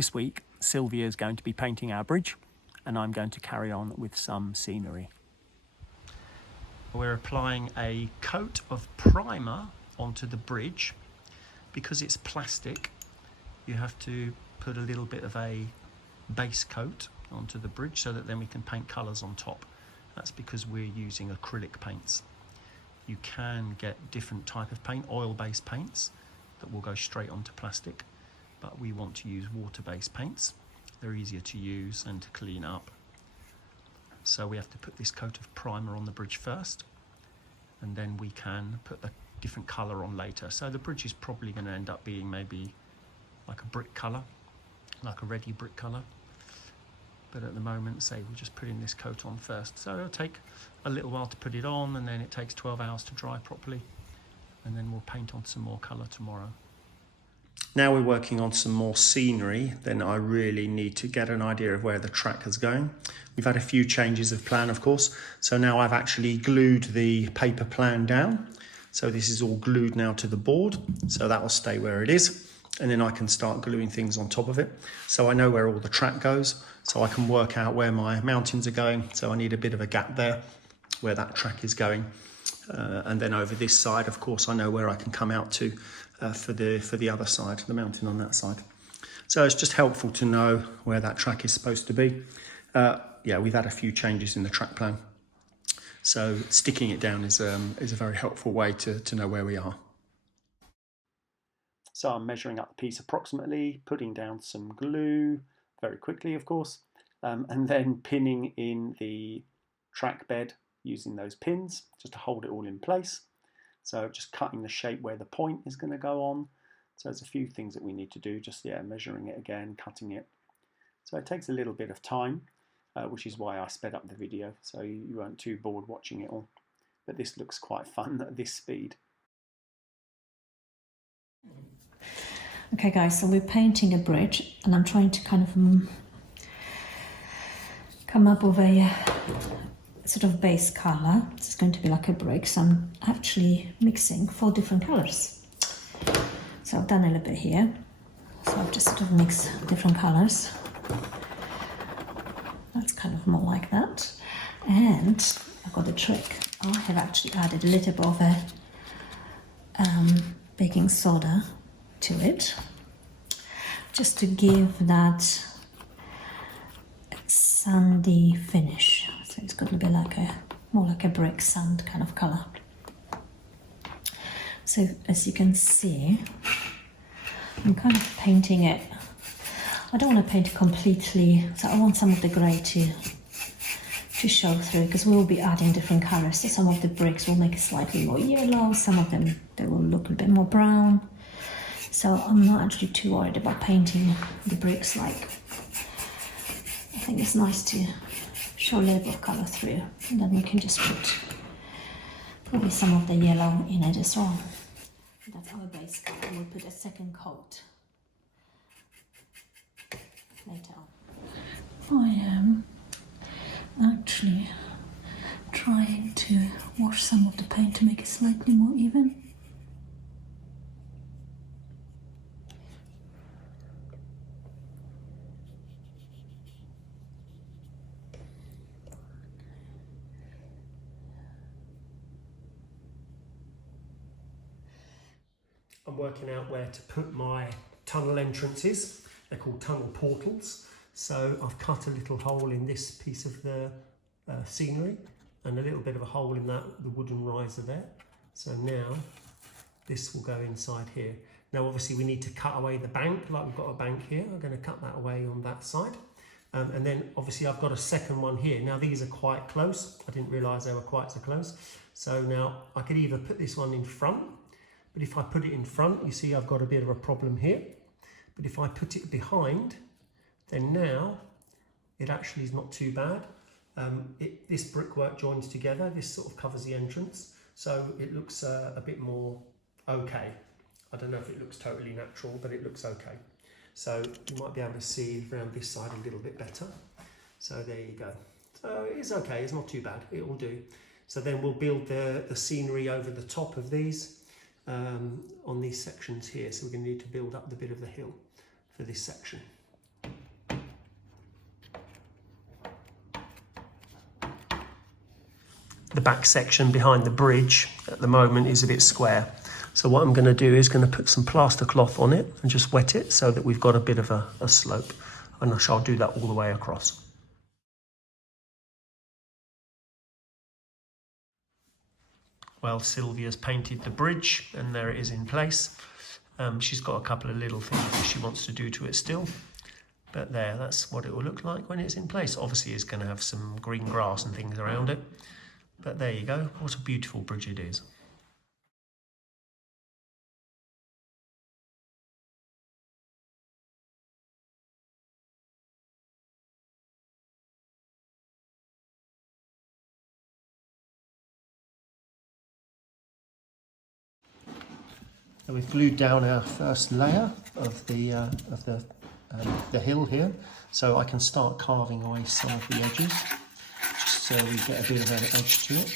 this week, Sylvia is going to be painting our bridge, and I'm going to carry on with some scenery. We're applying a coat of primer onto the bridge. Because it's plastic, you have to put a little bit of a base coat onto the bridge so that then we can paint colours on top. That's because we're using acrylic paints. You can get different type of paint, oil-based paints, that will go straight onto plastic, but we want to use water-based paints. They're easier to use and to clean up. So we have to put this coat of primer on the bridge first, and then we can put the different colour on later. So the bridge is probably going to end up being maybe like a brick colour, like a reddy brick colour. But at the moment, say we're just putting this coat on first. So it'll take a little while to put it on, and then it takes 12 hours to dry properly. And then we'll paint on some more colour tomorrow. Now we're working on some more scenery, then I really need to get an idea of where the track is going. We've had a few changes of plan, of course. So now I've actually glued the paper plan down. So this is all glued now to the board. So that will stay where it is. And then I can start gluing things on top of it. So I know where all the track goes. So I can work out where my mountains are going. So I need a bit of a gap there where that track is going. And then over this side, of course, I know where I can come out to for the other side, the mountain on that side. So it's just helpful to know where that track is supposed to be. Yeah, we've had a few changes in the track plan. So sticking it down is a very helpful way to know where we are. So I'm measuring up the piece approximately, putting down some glue very quickly, of course, and then pinning in the track bed using those pins just to hold it all in place. So just cutting the shape where the point is going to go on. So there's a few things that we need to do, just measuring it again, cutting it. So it takes a little bit of time, which is why I sped up the video, so you weren't too bored watching it all. But this looks quite fun at this speed. Okay guys, so we're painting a bridge, and I'm trying to kind of come up with a sort of base color. It's going to be like a brick, so I'm actually mixing 4 different colors. So I've done a little bit here. So I've just sort of mixed different colors. That's kind of more like that. And I've got a trick. I have actually added a little bit of a baking soda to it, just to give that sandy finish. So it's going to be like more like a brick sand kind of color. So as you can see, I'm kind of painting it. I don't want to paint it completely, so I want some of the grey to show through, because we will be adding different colors. So some of the bricks will make it slightly more yellow, some of them they will look a bit more brown. So I'm not actually too worried about painting the bricks like. I think it's nice to show a little bit of colour through, and then we can just put probably some of the yellow in it as well. That's our base colour. We'll put a second coat later on. I am actually trying to wash some of the paint to make it slightly more even. I'm working out where to put my tunnel entrances. They're called tunnel portals. So I've cut a little hole in this piece of the scenery, and a little bit of a hole in the wooden riser there. So now this will go inside here. Now obviously we need to cut away the bank, like we've got a bank here. I'm going to cut that away on that side. And then obviously I've got a second one here. Now these are quite close. I didn't realise they were quite so close. So now I could either put this one in front, but if I put it in front, you see I've got a bit of a problem here. But if I put it behind, then now it actually is not too bad. This brickwork joins together. This sort of covers the entrance, so it looks a bit more okay. I don't know if it looks totally natural, but it looks okay. So you might be able to see around this side a little bit better. So there you go. So it is okay, it's not too bad, it will do. So then we'll build the scenery over the top of these on these sections here. So we're going to need to build up the bit of the hill for this section. the back section behind the bridge at the moment is a bit square. So what I'm going to do is going to put some plaster cloth on it and just wet it so that we've got a bit of a slope. And I shall do that all the way across. Well, Sylvia's painted the bridge and there it is in place. She's got a couple of little things that she wants to do to it still. But there, that's what it will look like when it's in place. Obviously it's going to have some green grass and things around it. But there you go, what a beautiful bridge it is. So we've glued down our first layer of the hill here, so I can start carving away some of the edges, just so we get a bit of an edge to it.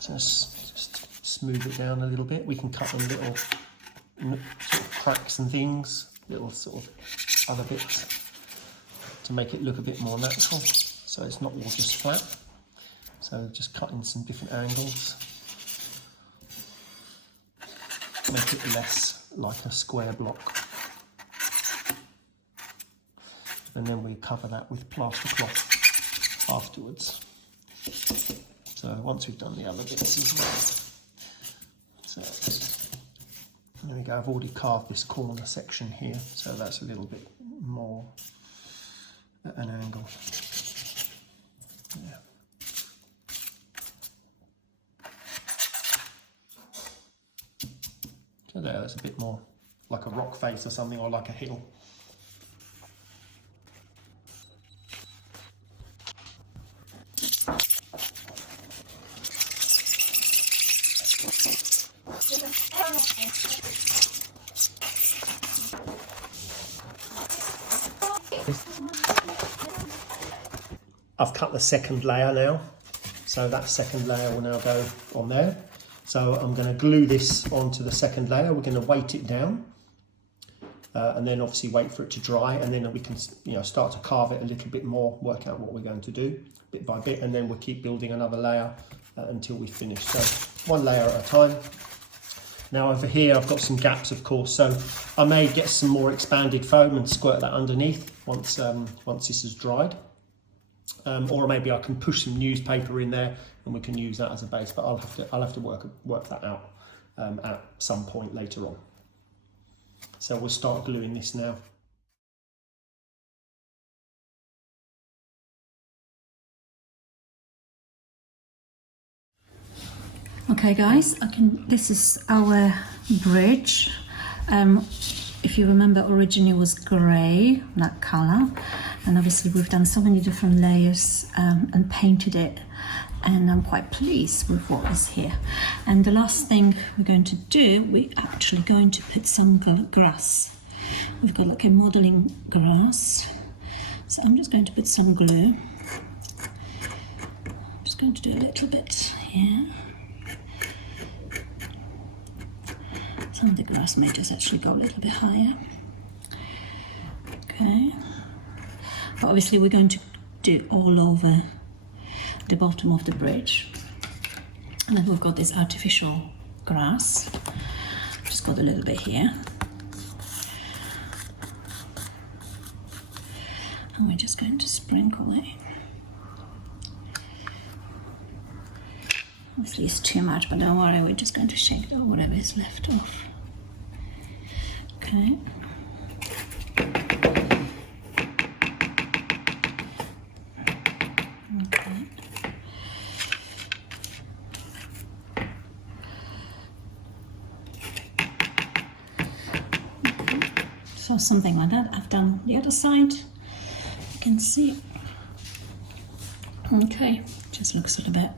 So just smooth it down a little bit. We can cut them little sort of cracks and things, little sort of other bits to make it look a bit more natural, so it's not all just flat. So just cutting some different angles. Make it less like a square block. And then we cover that with plaster cloth afterwards. So once we've done the other bits as well. So there we go, I've already carved this corner section here, so that's a little bit more at an angle. Yeah. So there, that's a bit more like a rock face or something, or like a hill. I've cut the second layer now, so that second layer will now go on there. So I'm going to glue this onto the second layer. We're going to weight it down and then obviously wait for it to dry, and then we can, you know, start to carve it a little bit more, work out what we're going to do bit by bit, and then we'll keep building another layer until we finish. So one layer at a time. Now over here I've got some gaps, of course, so I may get some more expanded foam and squirt that underneath once this is dried. Or maybe I can push some newspaper in there and we can use that as a base, but I'll have to work that out at some point later on. So we'll start gluing this now. Okay guys, this is our bridge. If you remember, originally it was grey, that colour, and obviously we've done so many different layers and painted it, and I'm quite pleased with what is here. And the last thing we're going to do, we're actually going to put some grass. We've got like a modelling grass, so I'm just going to put some glue. I'm just going to do a little bit here. Some of the grass may just actually go a little bit higher. Okay. But obviously we're going to do all over the bottom of the bridge. And then we've got this artificial grass. Just got a little bit here. And we're just going to sprinkle it. Obviously it's too much, but don't worry, we're just going to shake out whatever is left off. Okay. Okay. So something like that. I've done the other side. You can see. Okay, just looks a little bit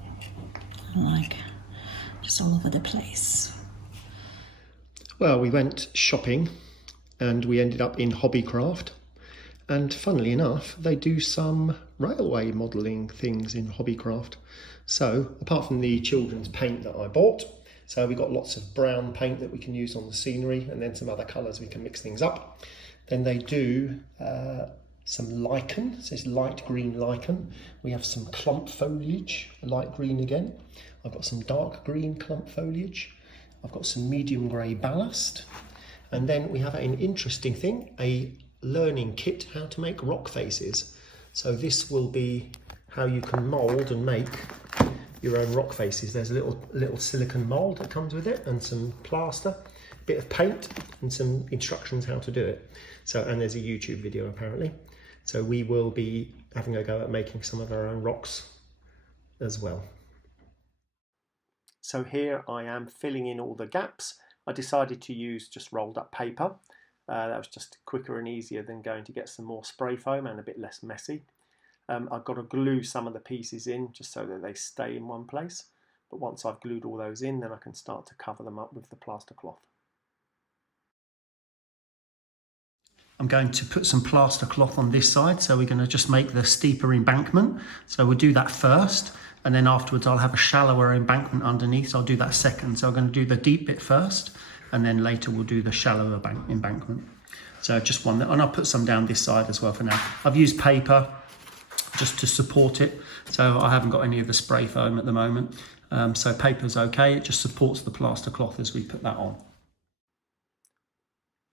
like just all over the place. Well, we went shopping and we ended up in Hobbycraft, and funnily enough they do some railway modelling things in Hobbycraft. So apart from the children's paint that I bought, so we got lots of brown paint that we can use on the scenery, and then some other colours we can mix things up. Then they do some lichen, so it's light green lichen. We have some clump foliage, light green again. I've got some dark green clump foliage. I've got some medium grey ballast. And then we have an interesting thing, a learning kit, how to make rock faces. So this will be how you can mould and make your own rock faces. There's a little silicone mould that comes with it, and some plaster, a bit of paint, and some instructions how to do it. So, and there's a YouTube video apparently. So we will be having a go at making some of our own rocks as well. So here I am filling in all the gaps. I decided to use just rolled up paper. That was just quicker and easier than going to get some more spray foam, and a bit less messy. I've got to glue some of the pieces in just so that they stay in one place. But once I've glued all those in, then I can start to cover them up with the plaster cloth. I'm going to put some plaster cloth on this side, so we're going to just make the steeper embankment. So we'll do that first, and then afterwards I'll have a shallower embankment underneath, so I'll do that second. So I'm going to do the deep bit first, and then later we'll do the shallower embankment. So just one, and I'll put some down this side as well for now. I've used paper just to support it, so I haven't got any of the spray foam at the moment. So paper's okay, it just supports the plaster cloth as we put that on.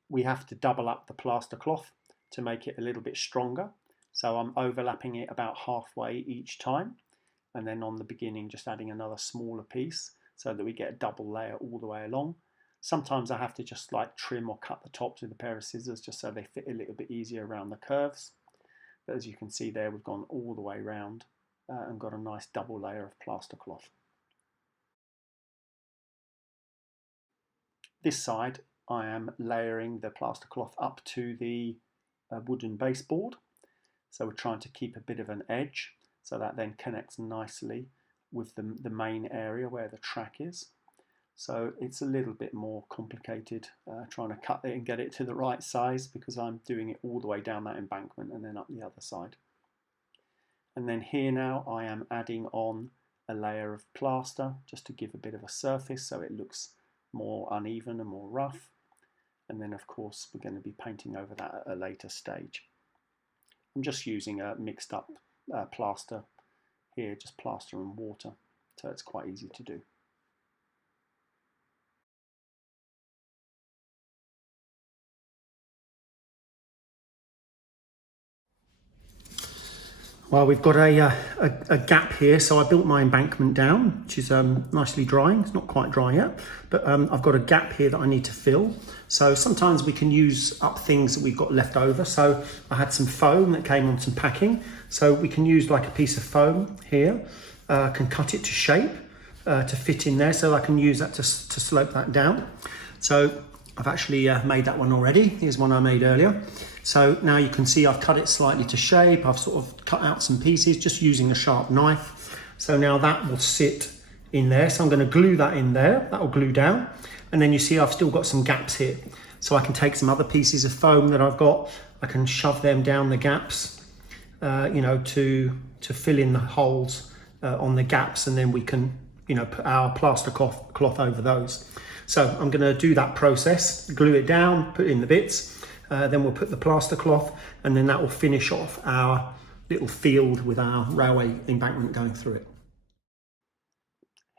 We have to double up the plaster cloth to make it a little bit stronger. So I'm overlapping it about halfway each time, and then on the beginning just adding another smaller piece so that we get a double layer all the way along. Sometimes I have to just like trim or cut the tops with a pair of scissors just so they fit a little bit easier around the curves. But as you can see there, we've gone all the way round and got a nice double layer of plaster cloth. This side I am layering the plaster cloth up to the wooden baseboard. So we're trying to keep a bit of an edge so that then connects nicely with the main area where the track is. So it's a little bit more complicated trying to cut it and get it to the right size, because I'm doing it all the way down that embankment and then up the other side. And then here now I am adding on a layer of plaster just to give a bit of a surface so it looks more uneven and more rough. And then of course we're going to be painting over that at a later stage. I'm just using a mixed up plaster here, just plaster and water, so it's quite easy to do. Well, we've got a gap here, so I built my embankment down, which is nicely drying. It's not quite dry yet, but I've got a gap here that I need to fill. So sometimes we can use up things that we've got left over. So I had some foam that came on some packing, so we can use like a piece of foam here. I can cut it to shape to fit in there, so I can use that to slope that down. So I've actually made that one already. Here's one I made earlier. So now you can see I've cut it slightly to shape. I've sort of cut out some pieces just using a sharp knife. So now that will sit in there. So I'm going to glue that in there. That will glue down. And then you see I've still got some gaps here. So I can take some other pieces of foam that I've got. I can shove them down the gaps, you know, to fill in the holes on the gaps. And then we can, you know, put our plaster cloth over those. So I'm going to do that process, glue it down, put in the bits. Then we'll put the plaster cloth, and then that will finish off our little field with our railway embankment going through it.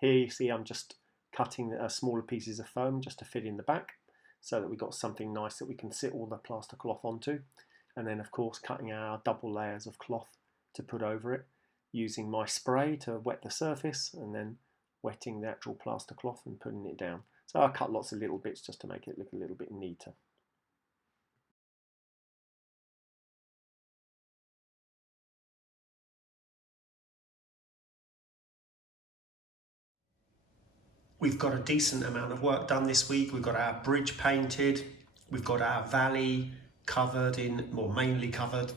Here you see I'm just cutting smaller pieces of foam just to fit in the back, so that we've got something nice that we can sit all the plaster cloth onto. And then of course cutting our double layers of cloth to put over it, using my spray to wet the surface, and then wetting the actual plaster cloth and putting it down. So I cut lots of little bits just to make it look a little bit neater. We've got a decent amount of work done this week. We've got our bridge painted. We've got our valley covered in, or mainly covered.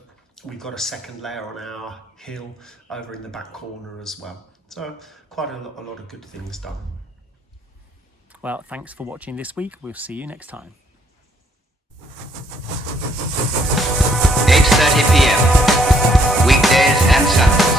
We've got a second layer on our hill over in the back corner as well. So quite a lot of good things done. Well, thanks for watching this week. We'll see you next time. 8:30 p.m. weekdays and Sundays.